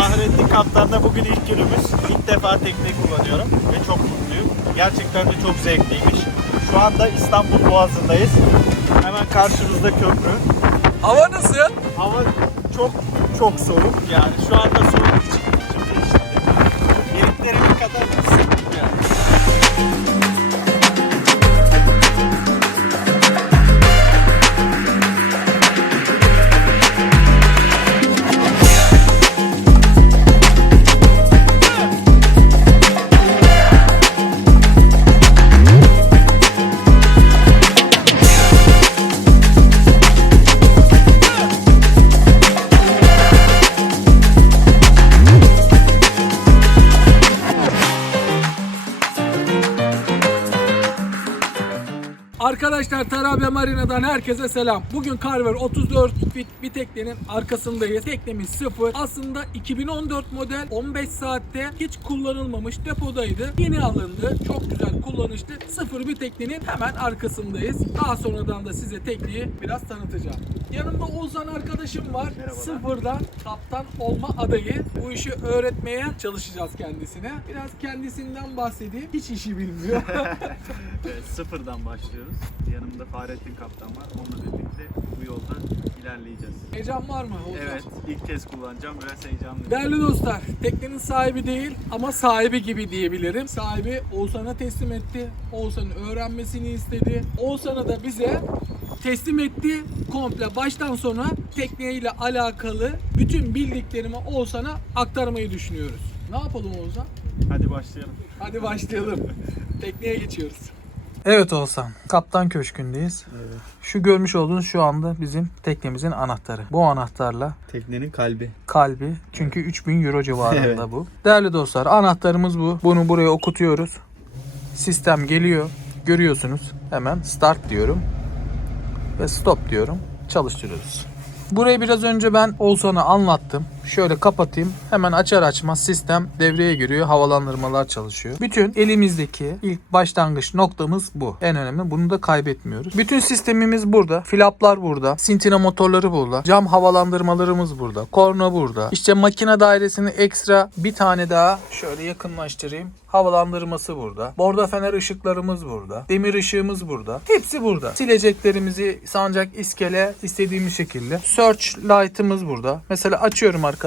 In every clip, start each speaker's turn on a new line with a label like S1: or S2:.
S1: Fahrettin Kaptan'da bugün ilk günümüz. İlk defa tekne kullanıyorum ve çok mutluyum. Gerçekten de çok zevkliymiş. Şu anda İstanbul Boğazı'ndayız. Hemen karşımızda köprü.
S2: Hava nasıl?
S1: Hava çok çok soğuk yani şu anda soğuk için. Yeriklerimin kadar
S2: Arkadaşlar Tarabya Marina'dan herkese selam. Bugün Carver 34 fit bir teknenin arkasındayız. Teknemiz sıfır. Aslında 2014 model 15 saatte hiç kullanılmamış depodaydı. Yeni alındı. Çok güzel kullanışlı. Sıfır bir teknenin hemen arkasındayız. Daha sonradan da size tekneyi biraz tanıtacağım. Yanımda Ozan arkadaşım var. Sıfırdan kaptan olma adayı. Bu işi öğretmeye çalışacağız kendisine. Biraz kendisinden bahsedeyim. Hiç işi bilmiyor.
S1: Evet, sıfırdan başlıyoruz. Yanımda Fahrettin Kaptan var. Onunla birlikte bu yolda ilerleyeceğiz.
S2: Heyecan var mı? Ozan?
S1: Evet, ilk kez kullanacağım. Biraz heyecanlıyım.
S2: Değerli dostlar, teknenin sahibi değil ama sahibi gibi diyebilirim. Sahibi Oğuzhan'a teslim etti. Oğuzhan'ın öğrenmesini istedi. Oğuzhan'ı da bize teslim etti. Komple baştan sona tekneyle alakalı bütün bildiklerimi Oğuzhan'a aktarmayı düşünüyoruz. Ne yapalım Oğuzhan?
S1: Hadi başlayalım.
S2: Hadi başlayalım. Tekneye geçiyoruz.
S3: Evet Oğuzhan, Kaptan Köşkü'ndeyiz. Şu görmüş olduğunuz şu anda bizim teknemizin anahtarı. Bu anahtarla
S1: Teknenin kalbi.
S3: kalbi çünkü 3000 euro civarında
S1: Evet.
S3: bu. Değerli dostlar anahtarımız bu. Bunu buraya okutuyoruz. Sistem geliyor. Görüyorsunuz. Hemen start diyorum. Ve stop diyorum. Çalıştırıyoruz. Burayı biraz önce ben Oğuzhan'a anlattım. Şöyle kapatayım. Hemen açar açmaz sistem devreye giriyor. Havalandırmalar çalışıyor. Bütün elimizdeki ilk başlangıç noktamız bu. En önemli. Bunu da kaybetmiyoruz. Bütün sistemimiz burada. Flaplar burada. Sintine motorları burada. Cam havalandırmalarımız burada. Korna burada. İşte makine dairesinin ekstra bir tane daha şöyle yakınlaştırayım. Havalandırması burada. Bordo fener ışıklarımız burada. Demir ışığımız burada. Hepsi burada. Sileceklerimizi sancak iskele istediğimiz şekilde. Search light'ımız burada. Mesela açıyorum arkadaşlar.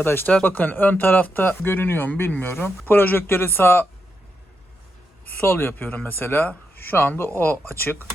S3: Bakın ön tarafta görünüyor mu bilmiyorum. Projektörü sağ sol yapıyorum mesela. Şu anda o açık.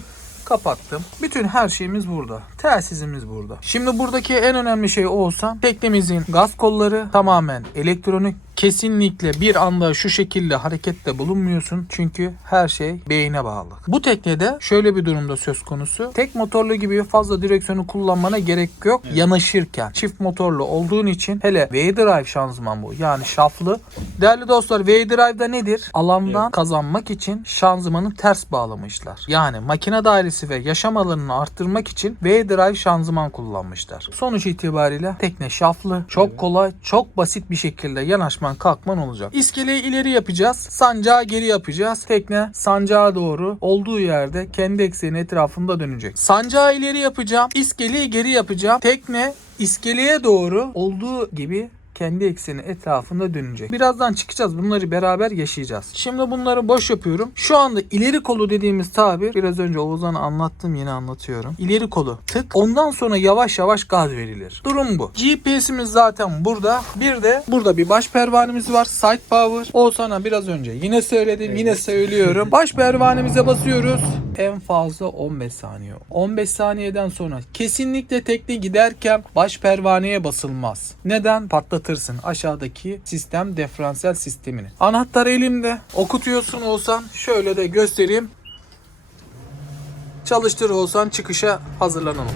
S3: Kapattım. Bütün her şeyimiz burada. Telsizimiz burada. Şimdi buradaki en önemli şey olsa teknemizin gaz kolları tamamen elektronik. Kesinlikle bir anda şu şekilde harekette bulunmuyorsun. Çünkü her şey beyine bağlı. Bu teknede şöyle bir durumda söz konusu. Tek motorlu gibi fazla direksiyonu kullanmana gerek yok. Yanaşırken çift motorlu olduğun için hele V-Drive şanzıman bu. Yani şaflı. Değerli dostlar V-Drive'da nedir? Alandan kazanmak için şanzımanı ters bağlamışlar. Yani makine dairesi ve yaşam alanını arttırmak için V-Drive şanzıman kullanmışlar. Sonuç itibariyle tekne şaflı, çok kolay, çok basit bir şekilde yanaşman kalkman olacak. İskeleyi ileri yapacağız, sancağı geri yapacağız. Tekne sancağa doğru olduğu yerde kendi ekseni etrafında dönecek. Sancağı ileri yapacağım, iskeleyi geri yapacağım. Tekne iskeleye doğru olduğu gibi kendi ekseni etrafında dönecek. Birazdan çıkacağız. Bunları beraber yaşayacağız. Şimdi bunları boş yapıyorum. Şu anda ileri kolu dediğimiz tabir biraz önce Oğuzhan'a anlattım yine anlatıyorum. İleri kolu tık. Ondan sonra yavaş yavaş gaz verilir. Durum bu. GPS'imiz zaten burada. Bir de burada bir baş pervanemiz var. Side power. Oğuzhan'a biraz önce yine söyledim. Yine söylüyorum. Baş pervanemize basıyoruz. En fazla 15 saniye. 15 saniyeden sonra kesinlikle tekne giderken baş pervaneye basılmaz. Neden? Patlatırsın aşağıdaki sistem diferansiyel sistemini. Anahtar elimde. Okutuyorsun olsan şöyle de göstereyim. Çalıştır olsan çıkışa hazırlanalım.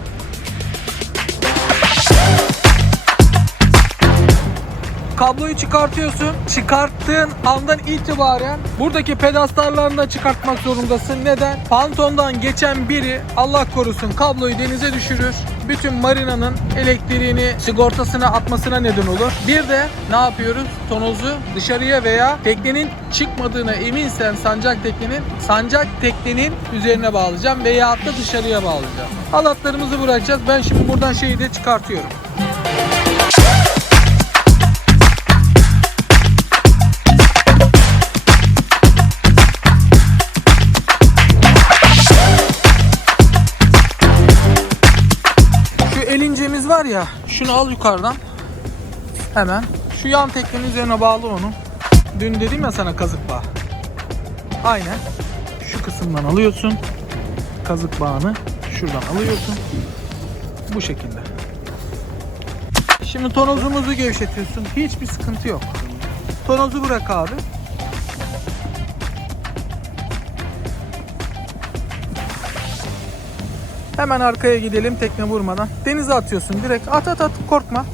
S3: Kabloyu çıkartıyorsun. Çıkarttığın andan itibaren buradaki pedastarlarını da çıkartmak zorundasın. Neden? Pantondan geçen biri Allah korusun kabloyu denize düşürür. Bütün marinanın elektriğini sigortasına atmasına neden olur. Bir de ne yapıyoruz? Tonozu dışarıya veya teknenin çıkmadığına eminsen sancak teknenin sancak teknenin üzerine bağlayacağım veya da dışarıya bağlayacağım. Halatlarımızı bırakacağız. Ben şimdi buradan şeyi de çıkartıyorum. Ya şunu al yukarıdan. Hemen şu yan teknenin üzerine bağlı onu. Dün dedim ya sana kazık bağ. Aynen. Şu kısımdan alıyorsun. Kazık bağını şuradan alıyorsun. Bu şekilde. Şimdi tonozumuzu gevşetiyorsun. Hiçbir sıkıntı yok. Tonozu bırak abi. Hemen arkaya gidelim tekne vurmadan. Denize atıyorsun direkt. At at at korkma.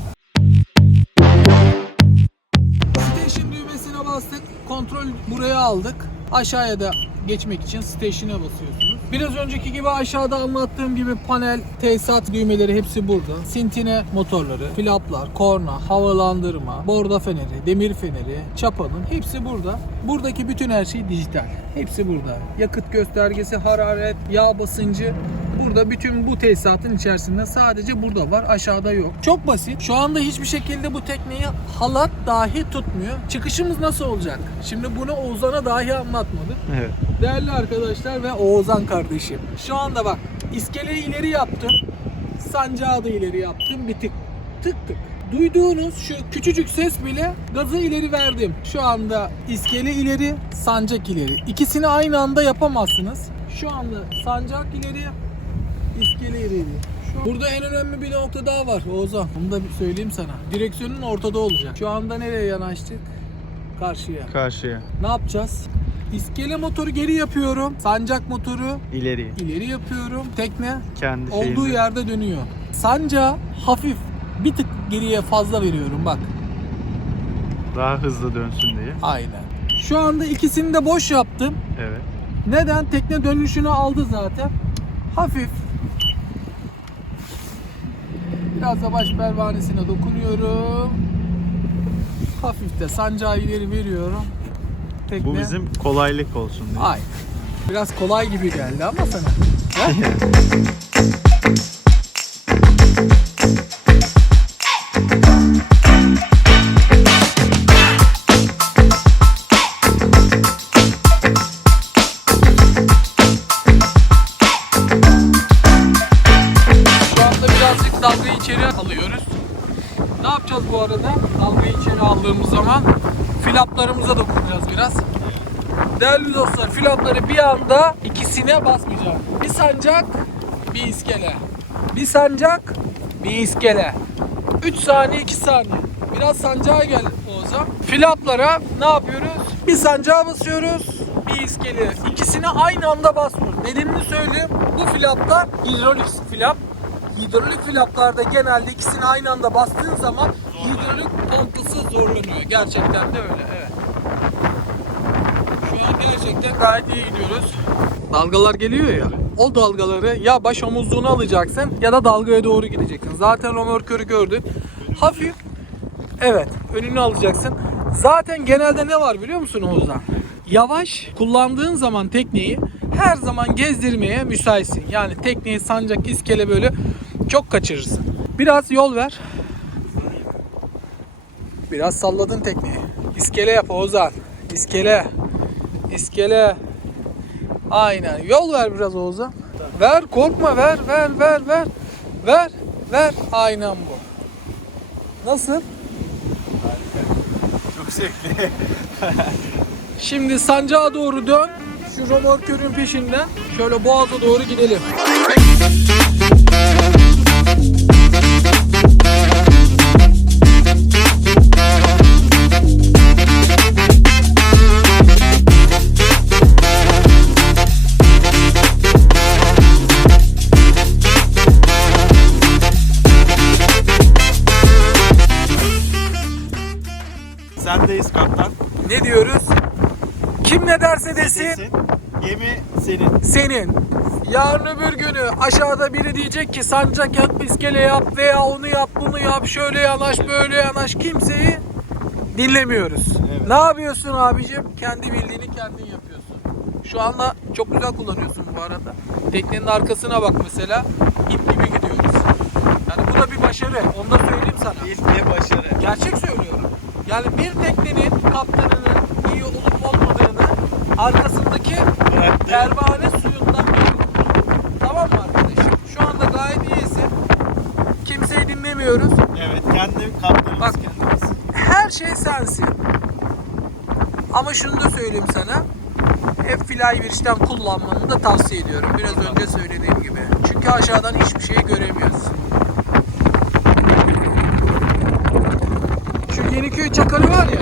S3: Station düğmesine bastık. Kontrol buraya aldık. Aşağıya da geçmek için station'e basıyorsunuz. Biraz önceki gibi aşağıda anlattığım gibi panel, tesisat düğmeleri hepsi burada. Sintine motorları, flaplar, korna, havalandırma, borda feneri, demir feneri, çapanın hepsi burada. Buradaki bütün her şey dijital. Hepsi burada. Yakıt göstergesi, hararet, yağ basıncı Burada bütün bu tesisatın içerisinde sadece burada var. Aşağıda yok. Çok basit. Şu anda hiçbir şekilde bu tekneyi halat dahi tutmuyor. Çıkışımız nasıl olacak? Şimdi bunu Oğuzhan'a dahi anlatmadı.
S1: Evet.
S3: Değerli arkadaşlar ve Oğuzhan kardeşim. Şu anda bak iskeleyi ileri yaptım. Sancağı da ileri yaptım. Bir tık tık tık. Duyduğunuz şu küçücük ses bile gazı ileri verdim. Şu anda iskele ileri, sancak ileri. İkisini aynı anda yapamazsınız. Şu anda sancak ileri, iskele. Şu Burada en önemli bir nokta daha var Oğuzhan. Onu da söyleyeyim sana. Direksiyonun ortada olacak. Şu anda nereye yanaştık? Karşıya.
S1: Karşıya.
S3: Ne yapacağız? İskele motoru geri yapıyorum. Sancak motoru
S1: İleri.
S3: ileri yapıyorum. Tekne
S1: Kendi
S3: olduğu yerde dönüyor. Sancağı hafif bir tık geriye fazla veriyorum bak.
S1: Daha hızlı dönsün diye.
S3: Aynen. Şu anda ikisini de boş yaptım.
S1: Evet.
S3: Neden? Tekne dönüşünü aldı zaten. Hafif. Biraz da baş pervanesine dokunuyorum. Hafif de sancağı ileri veriyorum. Tekne...
S1: Bu bizim kolaylık olsun diye.
S3: Aynen. Biraz kolay gibi geldi ama sana. bu arada? Dalgayı içeri aldığımız zaman flaplarımıza dokunacağız biraz. Değerli dostlar flapları bir anda ikisine basmayacağım. Bir sancak, bir iskele. Bir sancak, bir iskele. 3 saniye, 2 saniye. Biraz sancağa gel Oğuzhan. Flaplara ne yapıyoruz? Bir sancağa basıyoruz, bir iskele. İkisini aynı anda basmıyoruz. Nedenini söyleyeyim. Bu flaplar hidrolik flap. Hidrolik flaplarda genelde ikisini aynı anda bastığın zaman zorlanıyor. Gerçekten de öyle. Evet. Şu an gerçekten gayet iyi gidiyoruz. Dalgalar geliyor ya. O dalgaları ya baş omuzluğuna alacaksın ya da dalgaya doğru gideceksin. Zaten römorkörü gördük. Hafif Evet, önünü alacaksın. Zaten genelde ne var biliyor musun Oğuzhan? Yavaş kullandığın zaman tekneyi her zaman gezdirmeye müsaitsin. Yani tekneyi sancak iskele böyle çok kaçırırsın. Biraz yol ver. Biraz salladın tekneyi. İskele yap Oğuzhan. İskele. İskele. Aynen. Yol ver biraz Oğuzhan. Ver korkma ver ver ver ver. Ver ver. Aynen bu. Nasıl?
S1: Çok zevkli.
S3: Şimdi sancağa doğru dön. Şu römorkörün peşinden şöyle boğaza doğru gidelim. Diyoruz? Kim ne derse desin.
S1: Gemi senin.
S3: senin. Yarın öbür günü aşağıda biri diyecek ki sancak yap, iskele yap veya onu yap, bunu yap, şöyle yanaş, böyle yanaş. Kimseyi dinlemiyoruz.
S1: Evet.
S3: Ne yapıyorsun abicim? Kendi bildiğini kendin yapıyorsun. Şu anda çok güzel kullanıyorsun bu arada. Teknenin arkasına bak mesela. İp gibi gidiyoruz. Yani bu da bir başarı. Onu da söyleyeyim sana.
S1: İlk başarı.
S3: Gerçek söylüyorum. Yani bir teknenin kaptanının iyi olup olmadığını arkasındaki
S1: Bıraktı.
S3: pervane suyundan biliyorum. Tamam mı arkadaşım? Şu anda gayet iyisin. Kimseyi dinlemiyoruz.
S1: Evet, kendi kaptanımız
S3: Bak.
S1: kendimiz.
S3: Her şey sensin. Ama şunu da söyleyeyim sana. Hep fly bir işlem kullanmanı da tavsiye ediyorum. Biraz önce söylediğim gibi. Çünkü aşağıdan hiçbir şey göremiyorsun. Yeniköy çakarı var ya.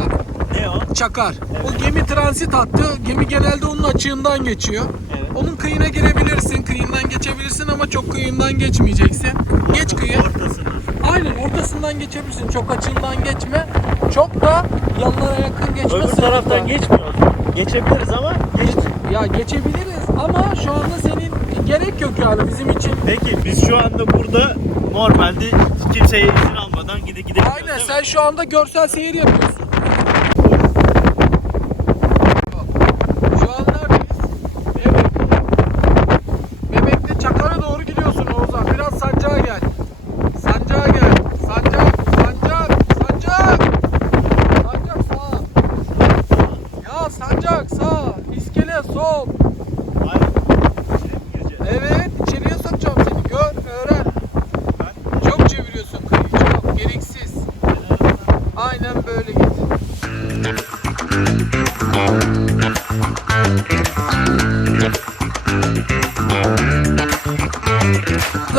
S1: Ne o?
S3: Çakar. O gemi transit hattı. Gemi genelde onun açığından geçiyor.
S1: Evet.
S3: Onun kıyına girebilirsin, kıyından geçebilirsin ama çok kıyından geçmeyeceksin. Geç kıyı.
S1: Ortasına.
S3: Aynen ortasından geçebilirsin. Çok açığından geçme. Çok da yanlara yakın geçme.
S1: Öbür taraftan geçmiyoruz. Geçebiliriz ama geç.
S3: Ya geçebiliriz ama şu anda senin gerek yok yani bizim için.
S1: Peki biz şu anda burada normalde kimseye izin almadan gide gidebiliyoruz
S3: Aynen sen şu anda görsel seyir yapıyorsun.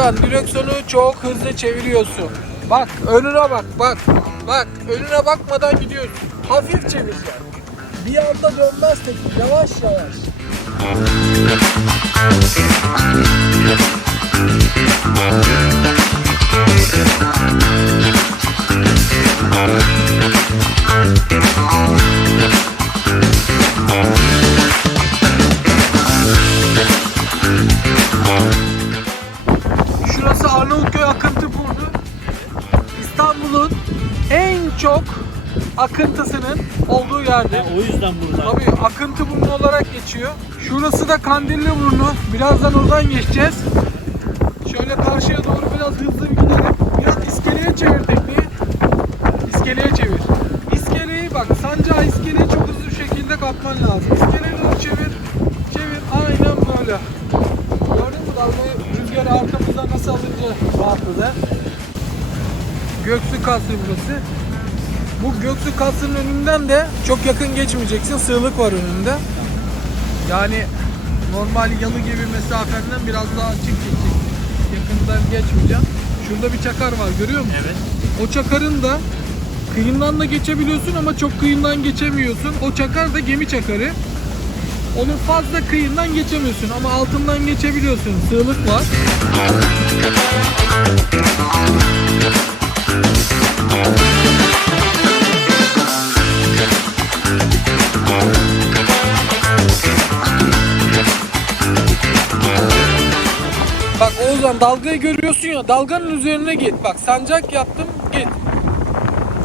S3: Buradan direksiyonu çok hızlı çeviriyorsun. Bak önüne bak bak. Bak önüne bakmadan gidiyorsun. Hafif çevireceksin. Bir anda dönmez tek. Yavaş yavaş. Şurası akıntısının olduğu yerde.
S1: Ha, o yüzden burada.
S3: Tabii akıntı burnu olarak geçiyor. Şurası da Kandilli burnu. Birazdan oradan geçeceğiz. Şöyle karşıya doğru biraz hızlı bir gidelim. Biraz iskeleye çevir tekneyi. İskeleye çevir. İskeleyi bak sancağı iskeleyi çok hızlı bir şekilde kapman lazım. İskeleyi doğru çevir. Çevir. Aynen böyle. Gördün mü dalgayı rüzgarı arkamızdan nasıl alınca rahatladı. Göksu Kasrı burası. Bu Göksu Kasrı'nın önünden de çok yakın geçmeyeceksin. Sığlık var önünde. Yani normal yalı gibi mesafenden biraz daha açık geçeceksin. Yakından geçmeyeceğim. Şurada bir çakar var görüyor musun?
S1: Evet.
S3: O çakarın da kıyından da geçebiliyorsun ama çok kıyından geçemiyorsun. O çakar da gemi çakarı. Onun fazla kıyından geçemiyorsun ama altından geçebiliyorsun. Sığlık var. Oğuzhan dalgayı görüyorsun ya dalganın üzerine git. Bak sancak yaptım git.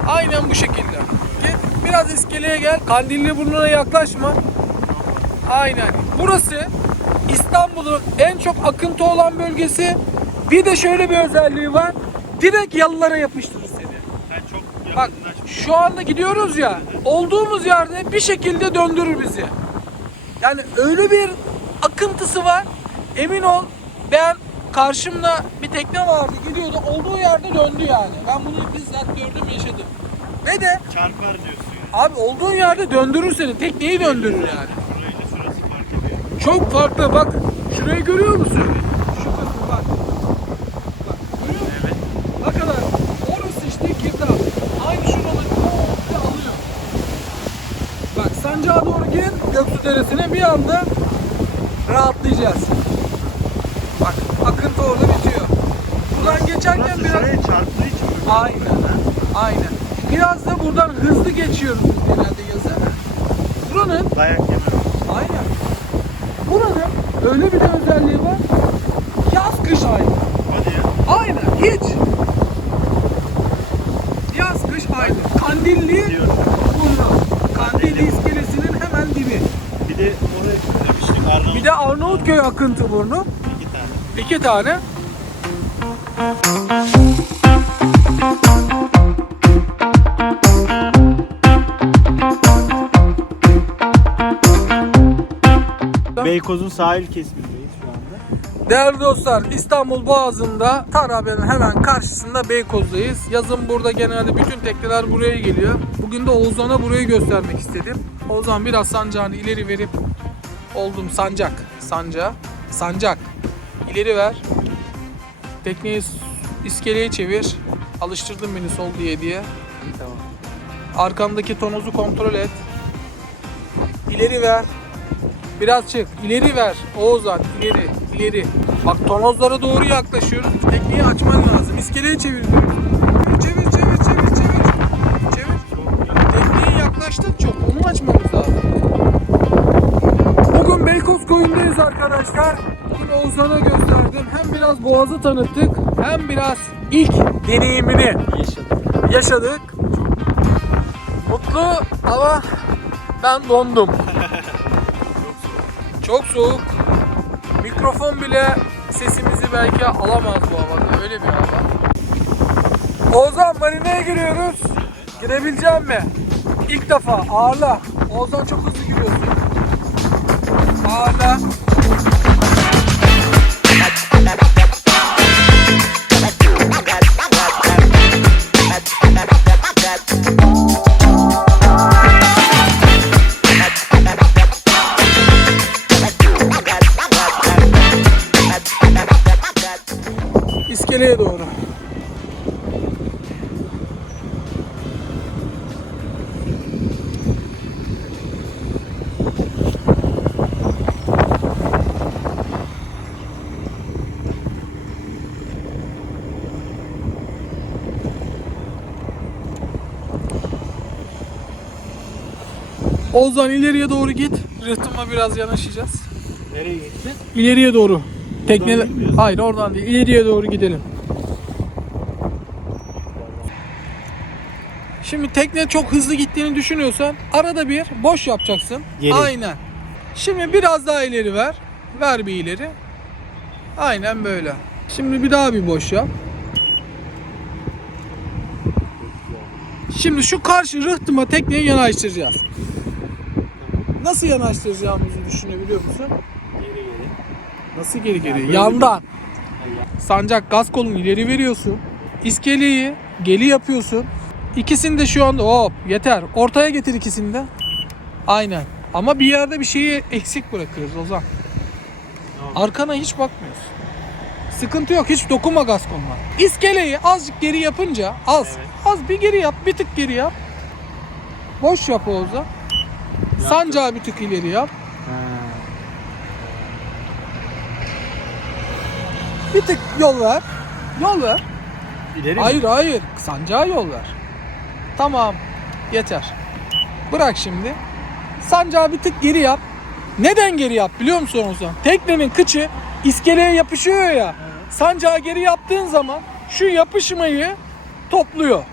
S3: Aynen bu şekilde. Git biraz iskeleye gel. Kandilli burnuna yaklaşma. Aynen. Burası İstanbul'un en çok akıntı olan bölgesi. Bir de şöyle bir özelliği var. Direkt yalılara yapıştırır seni.
S1: Sen çok
S3: Bak şu anda gidiyoruz ya. Olduğumuz yerde bir şekilde döndürür bizi. Yani öyle bir akıntısı var. Emin ol ben karşımda bir tekne vardı gidiyordu olduğu yerde döndü yani. Ben bunu bizzat gördüm yaşadım. Ve de
S1: çarpar diyorsun yani.
S3: abi olduğun yerde döndürür seni. Tekneyi döndürür yani.
S1: Burayla şurası fark ediyor.
S3: Çok farklı bak. Şurayı görüyor musun? Şu kısmı bak. Bak görüyor musun?
S1: Evet.
S3: Ne kadar? Orası işte girdap. Aynı şuraları komple alıyor. Bak sancağa doğru gir Göksu Deresi'ne bir anda rahatlayacağız. Bak akıntı orada bitiyor. Buradan geçerken
S1: Burası
S3: biraz...
S1: çarptığı için mi?
S3: Aynen. Aynen. Biraz da buradan hızlı geçiyoruz biz genelde yazı. Buranın
S1: Dayak yemem.
S3: Aynen. Buranın öyle bir de özelliği var. Yaz kış aynı.
S1: Hadi ya.
S3: Aynen hiç. Yaz kış aynı. Kandilli
S1: Diyorum.
S3: burnu. Kandilli iskelesinin hemen dibi.
S1: Bir de oraya demiştik Arnavut.
S3: Bir de Arnavutköy akıntı burnu.
S1: iki tane.
S3: İki tane.
S1: Beykoz'un sahil kesimindeyiz şu anda.
S3: Değerli dostlar İstanbul Boğazı'nda Tarabya'nın hemen karşısında Beykoz'dayız. Yazın burada genelde bütün tekneler buraya geliyor. Bugün de Oğuzhan'a burayı göstermek istedim. Oğuzhan biraz sancağını ileri verip oldum sancak. Sanca. Sancak. İleri ver. Tekneyi iskeleye çevir. Alıştırdın beni sol diye diye.
S1: Tamam.
S3: Arkandaki tonozu kontrol et. İleri ver. Biraz çık. İleri ver. Oğuzhan ileri. ileri. Bak tonozlara doğru yaklaşıyoruz. Tekneyi açman lazım. İskeleye çevir. Çevir Koyundayız arkadaşlar. Bugün Oğuzhan'a gösterdim. Hem biraz boğazı tanıttık. Hem biraz ilk deneyimini
S1: Yaşadık.
S3: yaşadık. Mutlu ama ben dondum. Çok soğuk. Mikrofon bile sesimizi belki alamaz bu havada. Öyle bir hava. Oğuzhan marineye giriyoruz. Girebileceğim mi? İlk defa ağırla. Oğuzhan çok hızlı giriyorsun. Ağırla. İskeleye doğru. Ozan ileriye doğru git. Rıhtıma biraz yanaşacağız.
S1: Nereye gitti?
S3: İleriye doğru. Tekne? Hayır oradan değil. İleriye doğru gidelim. Şimdi tekne çok hızlı gittiğini düşünüyorsan arada bir boş yapacaksın.
S1: Geri.
S3: Aynen. Şimdi biraz daha ileri ver. Ver bir ileri. Aynen böyle. Şimdi bir daha bir boş yap. Şimdi şu karşı rıhtıma tekneyi yanaştıracağız. Nasıl yanaştıracağımızı düşünebiliyor musun?
S1: Geri geri.
S3: Nasıl geri geri?
S1: Yani
S3: Yandan. Sancak gaz kolunu ileri veriyorsun. İskeleyi geri yapıyorsun. İkisini de şu anda hop yeter. Ortaya getir ikisini de. Aynen. Ama bir yerde bir şeyi eksik bırakırız Ozan. Arkana hiç bakmıyorsun. Sıkıntı yok. Hiç dokunma gaz koluna. İskeleyi azıcık geri yapınca az.
S1: Evet.
S3: Az bir geri yap. Bir tık geri yap. Boş yap Oğuz'a. Sancağı bir tık ileri yap. Bir tık yol ver. Yol ver.
S1: İleri mi?
S3: Hayır hayır. Sancağa yol ver. Tamam. Yeter. Bırak şimdi. Sancağı bir tık geri yap. Neden geri yap biliyor musun o zaman? Teknenin kıçı iskeleye yapışıyor ya. Sancağı geri yaptığın zaman şu yapışmayı topluyor.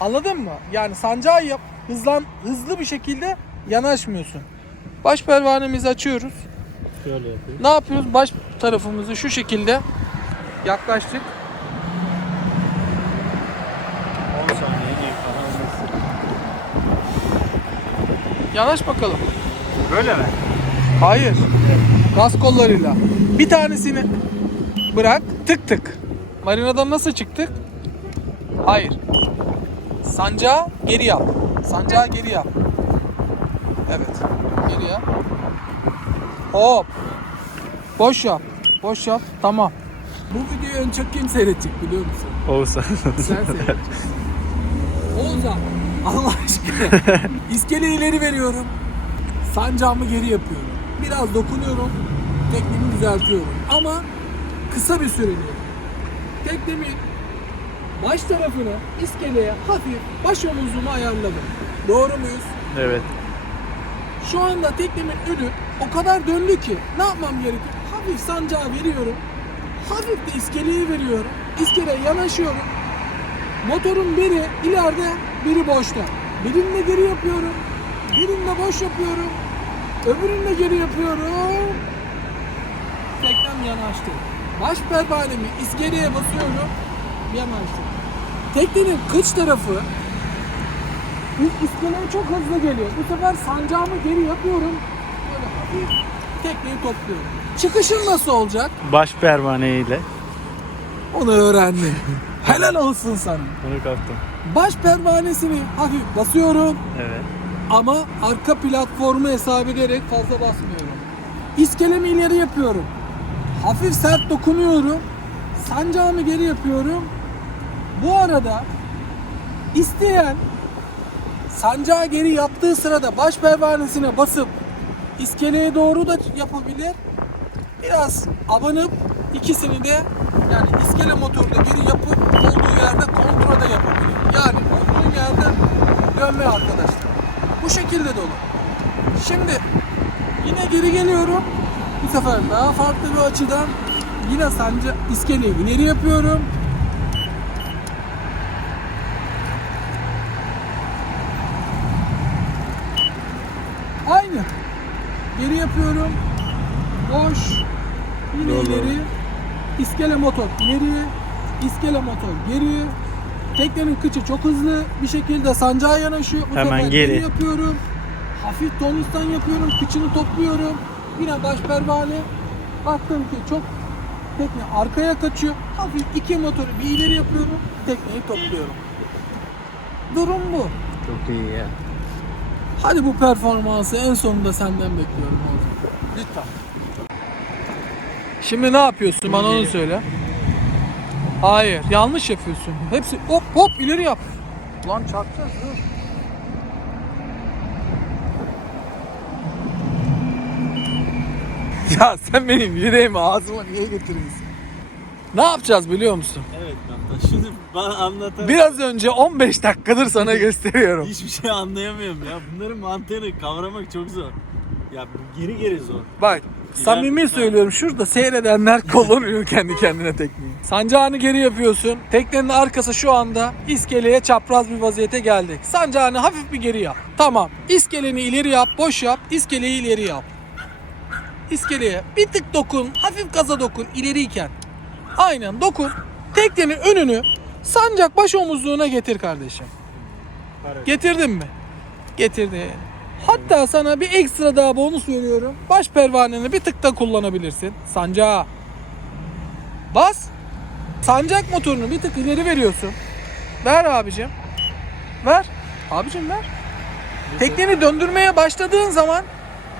S3: Anladın mı? Yani sancağı yap hızlan hızlı bir şekilde yanaşmıyorsun. Baş pervanemizi açıyoruz.
S1: Şöyle yapayım.
S3: Ne yapıyoruz? Baş tarafımızı şu şekilde yaklaştık.
S1: 10 saniye iyi falan.
S3: Yanaş bakalım.
S1: Böyle mi?
S3: Hayır. Gaz kollarıyla. Bir tanesini bırak. Tık tık. Marinadan nasıl çıktık? Hayır. Sancağı geri yap. Sancağı geri yap. Evet. Geri yap. Hop. Boş yap. Boş yap. Tamam. Bu videoyu en çok kim seyredecek biliyor musun?
S1: Olsa.
S3: Sen seyredeceksin. Oğuzhan Allah aşkına. İskele ileri veriyorum. Sancağımı geri yapıyorum. Biraz dokunuyorum. Teknemi düzeltiyorum. Ama kısa bir süreliğine. Teknemin baş tarafını iskeleye hafif baş omuzuma ayarladım. Doğru muyuz?
S1: evet.
S3: Şu anda teknemin önü o kadar döndü ki ne yapmam gerekiyor? Hafif sancağı veriyorum. Hafif de iskeleye veriyorum. İskeleye yanaşıyorum. Motorun biri ileride, biri boşta. Birini de geri yapıyorum. Birini de boş yapıyorum. Öbürünü de geri yapıyorum. Teknem yanaştı. Baş pervanemi iskeleye basıyorum. Yanaştı. Teknenin kıç tarafı iskeleye çok hızlı geliyor. Bu sefer sancağımı geri yapıyorum. Böyle hafif tekneyi topluyorum. Çıkışın nasıl olacak?
S1: Baş pervaneyle.
S3: Onu öğrendim. Helal olsun sana.
S1: Bunu kaptım.
S3: Baş pervanesini hafif basıyorum
S1: Evet.
S3: ama arka platformu hesap ederek fazla basmıyorum. İskelemi ileri yapıyorum. Hafif sert dokunuyorum. Sancağımı geri yapıyorum. Bu arada isteyen sancağı geri yaptığı sırada baş pervanesine basıp iskeleye doğru da yapabilir. Biraz abanıp ikisini de yani iskele motoru da geri yapıp olduğu yerde kontrol da yapabilir. Yani olduğu yerde dönme arkadaşlar. Bu şekilde dolu. Şimdi yine geri geliyorum. Bu sefer daha farklı bir açıdan yine sanca iskeleyi ileri yapıyorum. Aynı. Geri yapıyorum. Boş. Yine
S1: Doğru.
S3: ileri. İskele motor ileri. İskele motor geri. Teknenin kıçı çok hızlı bir şekilde sancağa yanaşıyor. Bu
S1: Hemen
S3: sefer
S1: geri.
S3: yapıyorum. Hafif tonustan yapıyorum. Kıçını topluyorum. Yine baş pervane. Baktım ki çok tekne arkaya kaçıyor. Hafif iki motoru bir ileri yapıyorum. Tekneyi topluyorum. Durum bu.
S1: Çok iyi ya.
S3: Hadi bu performansı en sonunda senden bekliyorum. Lütfen. Şimdi ne yapıyorsun bana onu söyle. Hayır yanlış yapıyorsun. Hepsi hop hop ileri yap. Lan çarpacağız dur. Ya sen benim yüreğimi ağzıma niye getiriyorsun? Ne yapacağız biliyor musun?
S1: Evet kaptan. Şimdi bana anlatan
S3: Biraz önce 15 dakikadır sana gösteriyorum.
S1: hiçbir şey anlayamıyorum ya. Bunların mantığını kavramak çok zor. Ya geri geri zor.
S3: Bak samimi söylüyorum şurada seyredenler kullanıyor kendi kendine tekniği. Sancağını geri yapıyorsun. Teknenin arkası şu anda iskeleye çapraz bir vaziyete geldik. Sancağını hafif bir geri yap. Tamam. İskeleni ileri yap, boş yap. İskeleyi ileri yap. İskeleye bir tık dokun, hafif gaza dokun ileriyken. Aynen dokun. Teknenin önünü sancak baş omuzluğuna getir kardeşim. Getirdin mi? Getirdi. Hatta sana bir ekstra daha bonus veriyorum. Baş pervaneni bir tık da kullanabilirsin. Sancağa. Bas. Sancak motorunu bir tık ileri veriyorsun. Ver abicim. Ver. Abicim ver. Tekneni döndürmeye başladığın zaman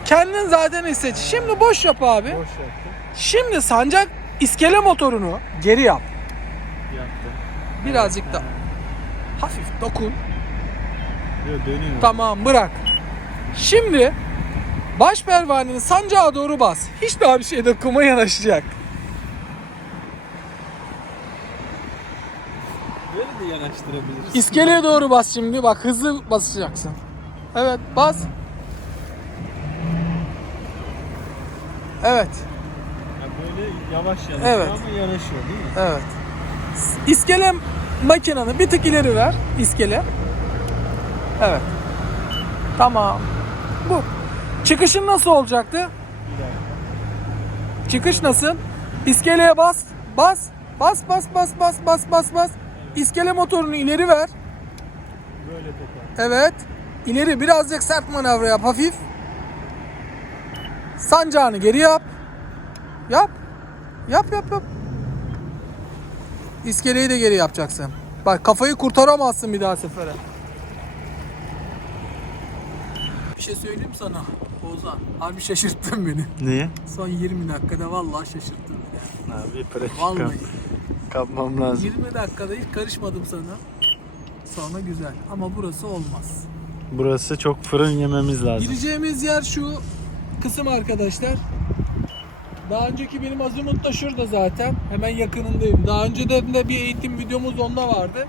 S3: kendin zaten hisset. Şimdi boş yap abi.
S1: Boş yaptım.
S3: Şimdi sancak iskele motorunu geri yap.
S1: Yaptım.
S3: Birazcık da hafif dokun.
S1: Yok dönüyor.
S3: Tamam bırak. Şimdi baş pervanenin sancağa doğru bas. Hiç daha bir şey dokunma yanaşacak.
S1: Böyle de yanaştırabiliriz.
S3: İskeleye doğru bas şimdi. Bak hızlı basacaksın. Evet bas. Evet.
S1: Böyle yavaş yanaşıyor
S3: Evet.
S1: ama yanaşıyor değil mi?
S3: Evet. İskele makinanı bir tık ileri ver. İskele. Evet. Tamam. Çıkışın nasıl olacaktı? Çıkış nasıl? İskeleye bas. Bas. Bas bas bas bas bas bas bas. İskele motorunu ileri ver.
S1: Böyle tekrar.
S3: Evet. İleri birazcık sert manevra yap hafif. Sancağını geri yap. Yap. Yap yap yap. İskeleyi de geri yapacaksın. Bak kafayı kurtaramazsın bir daha sefere. Bir şey söyleyeyim sana Ozan. Harbi şaşırttın beni.
S1: Niye?
S3: Son 20 dakikada vallahi şaşırttın beni.
S1: Abi pratik
S3: Vallahi.
S1: kapmam lazım.
S3: 20 dakikada hiç karışmadım sana. Sonra güzel. Ama burası olmaz.
S1: Burası çok fırın yememiz lazım.
S3: Gireceğimiz yer şu kısım arkadaşlar. Daha önceki benim azimut da şurada zaten. Hemen yakınındayım. Daha önceden de bir eğitim videomuz onda vardı.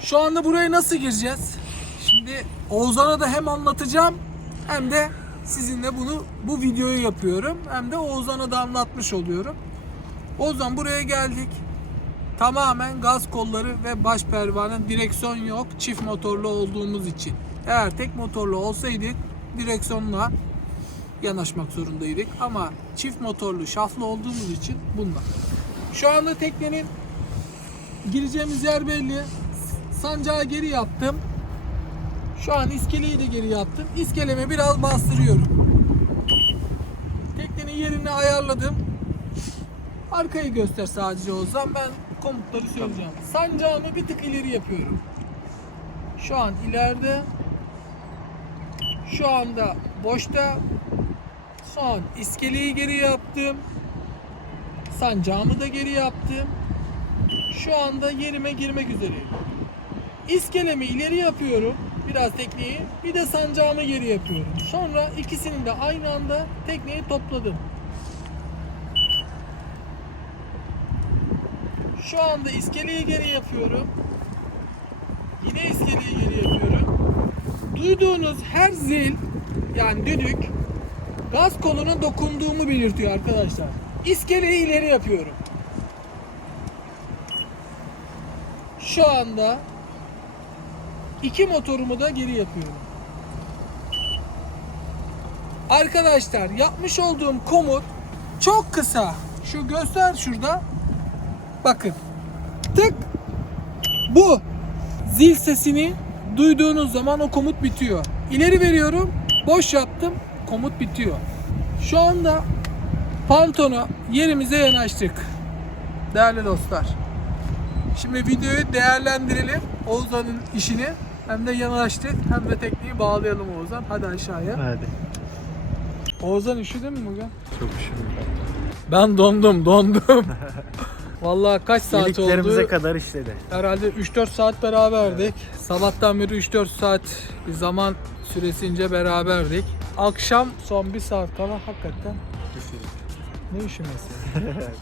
S3: Şu anda buraya nasıl gireceğiz? Şimdi Oğuzhan'a da hem anlatacağım hem de sizinle bunu bu videoyu yapıyorum. Hem de Oğuzhan'a da anlatmış oluyorum. Oğuzhan buraya geldik. Tamamen gaz kolları ve baş pervane direksiyon yok çift motorlu olduğumuz için. Eğer tek motorlu olsaydık direksiyonla yanaşmak zorundaydık ama çift motorlu şaflı olduğumuz için bunlar. Şu anda teknenin gireceğimiz yer belli. Sancağı geri yaptım. Şu an iskeleyi de geri yaptım. İskeleme biraz bastırıyorum. Teknenin yerini ayarladım. Arkayı göster sadece Ozan. Ben komutları söyleyeceğim. Sancağımı bir tık ileri yapıyorum. Şu an ileride. Şu anda boşta. Son iskeleyi geri yaptım. Sancağımı da geri yaptım. Şu anda yerime girmek üzereyim. İskelemi ileri yapıyorum. Biraz tekneyi. Bir de sancağımı geri yapıyorum. Sonra ikisini de aynı anda tekneyi topladım. Şu anda iskeleyi geri yapıyorum. Yine iskeleyi geri yapıyorum. Duyduğunuz her zil yani düdük gaz koluna dokunduğumu belirtiyor arkadaşlar. İskeleyi ileri yapıyorum. Şu anda iki motorumu da geri yapıyorum. Arkadaşlar yapmış olduğum komut çok kısa. Şu göster şurada. Bakın. Tık. Bu. Zil sesini duyduğunuz zaman o komut bitiyor. İleri veriyorum. Boş yaptım. Komut bitiyor. Şu anda Pantona yerimize yanaştık. Değerli dostlar. Şimdi videoyu değerlendirelim. Oğuzhan'ın işini. Hem de yanaştık hem de tekneyi bağlayalım Oğuzhan. Hadi aşağıya.
S1: Hadi.
S3: Oğuzhan üşüdün mü bugün?
S1: Çok üşüdüm.
S3: Ben dondum dondum. Vallahi kaç saat oldu?
S1: kadar işledi.
S3: Herhalde 3-4 saat beraberdik. Sabahtan beri 3-4 saat bir zaman süresince beraberdik. Akşam son bir saat kala hakikaten ne üşümesi?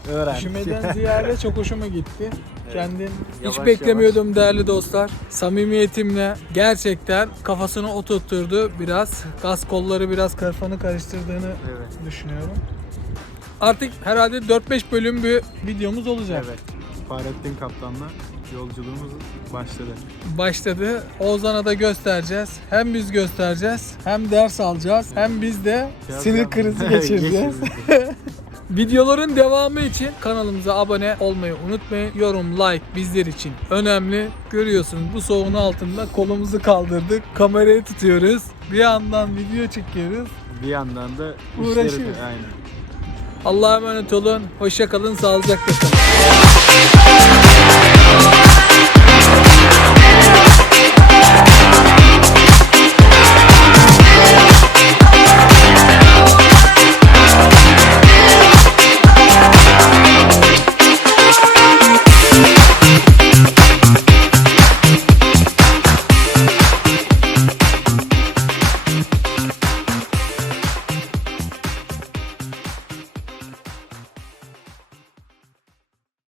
S1: Öğrendik.
S3: Üşümeden ziyade çok hoşuma gitti. Kendim hiç
S1: Yavaş
S3: beklemiyordum değerli dostlar. Samimiyetimle gerçekten kafasını oturtturdu biraz. Gaz kolları biraz kafanı karıştırdığını
S1: Evet.
S3: düşünüyorum. Artık herhalde 4-5 bölüm bir videomuz olacak.
S4: Evet. Fahrettin Kaptan'la yolculuğumuz başladı.
S3: Başladı. Oğuzhan'a da göstereceğiz. Hem biz göstereceğiz, hem ders alacağız, hem biz de sinir krizi geçireceğiz. Videoların devamı için kanalımıza abone olmayı unutmayın. Yorum, like bizler için önemli. Görüyorsunuz bu soğuğun altında kolumuzu kaldırdık. Kamerayı tutuyoruz. Bir yandan video çekiyoruz.
S4: bir yandan da
S3: Uğraşıyoruz.
S4: işleri de aynen.
S3: Allah'a emanet olun. Hoşça kalın, sağlıcakla kalın.